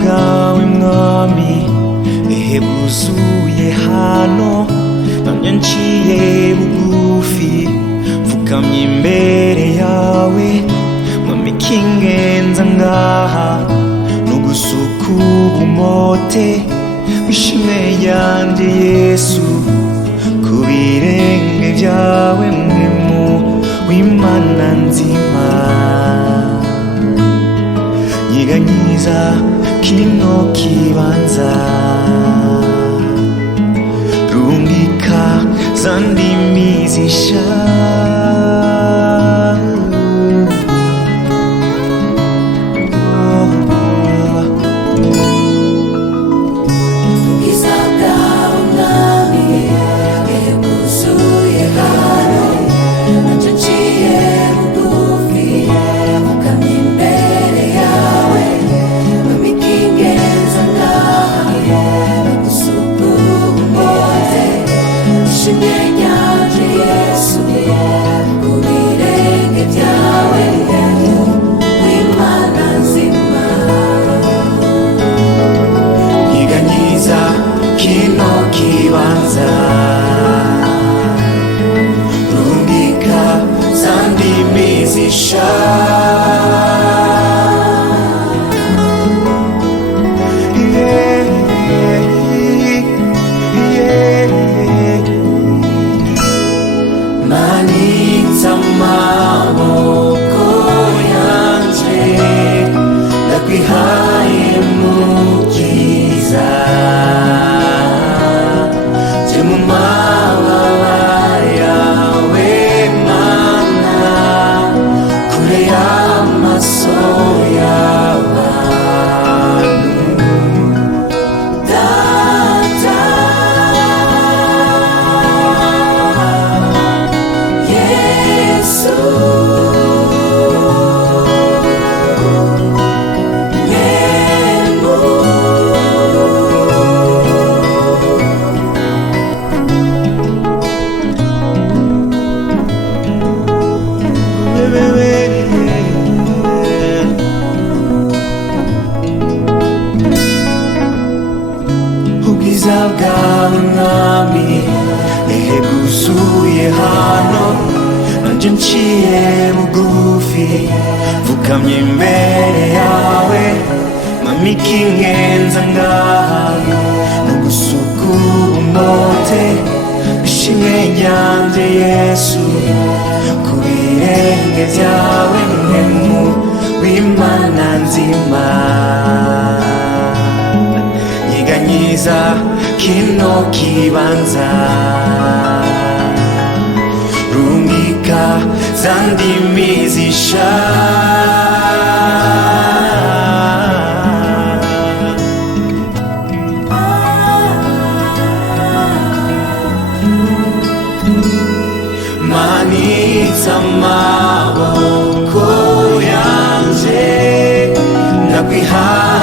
bwawe mwami ehe bwuzuye hano, none nciye bugufi mfukamye imbere yawe, mwami kingenza ngaha nugusuka ubumote w'ishimwe ryanje Yesu, ku birenge vyawe mwemu w'Imana nzima. Nyiganyiza kino kibanza, rungika za ndimi zisha, manitsa amaboko yanje ndakwihaye mukiza, je mu mababa yawe Mana, kure y'amaso y'abantu. Data Yesu, ubwiza bwawe mwami ehe bwuzuye hano, nanje nciye bugufi mfukamye imbere yawe, mwami kingenza ngaha nugusuka ubumote w'ishimwe ryanje Yesu, ku birenge vyawe mwemu w'Imana nzima. Nyiganyiza kino kibanza, rungika za ndimi zisha, manitsa amaboko yanje ndakwihaye